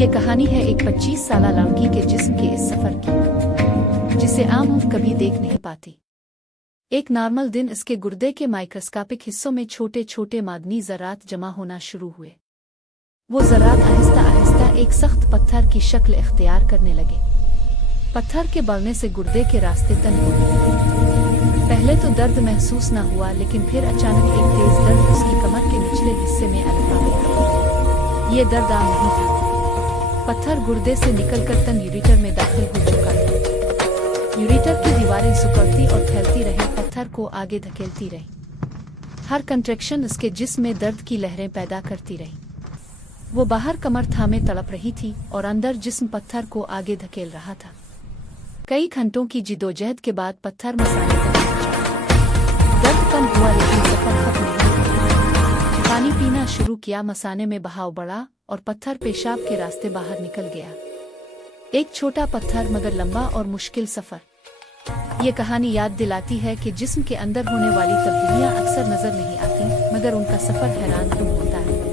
یہ کہانی ہے ایک 25 سالہ لڑکی کے جسم کے اس سفر کی جسے عام کبھی دیکھ نہیں پاتی۔ ایک نارمل دن اس کے گردے کے مائکروسکوپک حصوں میں چھوٹے چھوٹے معدنی ذرات جمع ہونا شروع ہوئے۔ وہ ذرات آہستہ آہستہ ایک سخت پتھر کی شکل اختیار کرنے لگے۔ پتھر کے بڑھنے سے گردے کے راستے تنگ ہو گئے۔ پہلے تو درد محسوس نہ ہوا، لیکن پھر اچانک ایک تیز درد اس کی کمر کے نچلے حصے میں الفا گیا۔ یہ درد عام نہیں تھا۔ پتھر گردے سے نکل کر تن یوریٹر میں داخل ہو چکا تھا۔ یوریٹر کی دیواریں سکڑتی اور پھیلتی رہی، پتھر کو آگے دھکیلتی رہی۔ ہر کنٹریکشن اس کے جسم میں درد کی لہریں پیدا کرتی رہی۔ وہ باہر کمر تھامے تڑپ رہی تھی اور اندر جسم پتھر کو آگے دھکیل رہا تھا۔ کئی گھنٹوں کی جدوجہد کے بعد پتھر مسانے تک پہنچا۔ درد کم ہوا لیکن سفر ختم نہیں ہوا۔ پانی پینا شروع کیا، مسانے میں بہاؤ بڑھا اور پتھر پیشاب کے راستے باہر نکل گیا۔ ایک چھوٹا پتھر مگر لمبا اور مشکل سفر۔ یہ کہانی یاد دلاتی ہے کہ جسم کے اندر ہونے والی تبدیلیاں اکثر نظر نہیں آتی، مگر ان کا سفر حیران کن ہوتا ہے۔